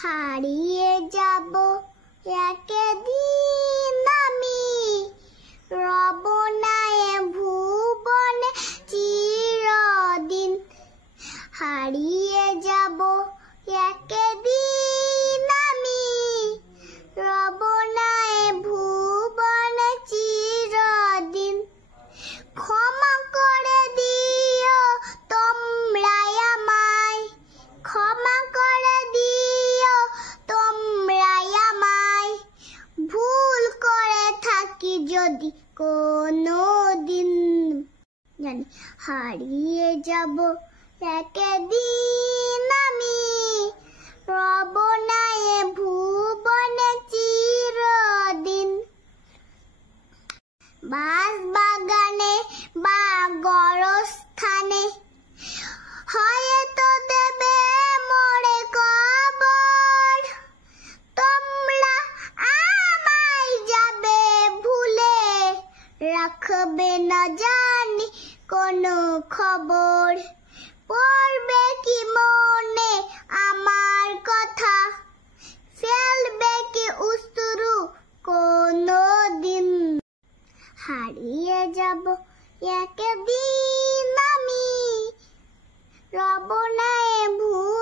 হারিয়ে যাব একদিন আমি, রব না এ ভুবনে চিরদিন। হারিয়ে যাব একদিন আমি, রব না এ ভুবনে চিরদিন। ক্ষমা করে দিও তোমরাই আমায়, ক্ষমা করে দিও তোমরাই আমায়, ভুল করে থাকি যদি কোনো দিন। জানি হারিয়ে যাব একদিন আমি, রব না এ ভুবনে চিরদিন। বাঁশবাগানে বা গড়স্থানে হয়তো দেবে মোরে কবর, তোমরা আমায় যাবে ভুলে, রাখবে না জানি কোনো খবর। পড়বে কি মনে আমার কথা, ফেলবে কি উস্তুরু কোনো দিন। হারিয়ে যাব একদিন আমি, রব না এ ভুবনে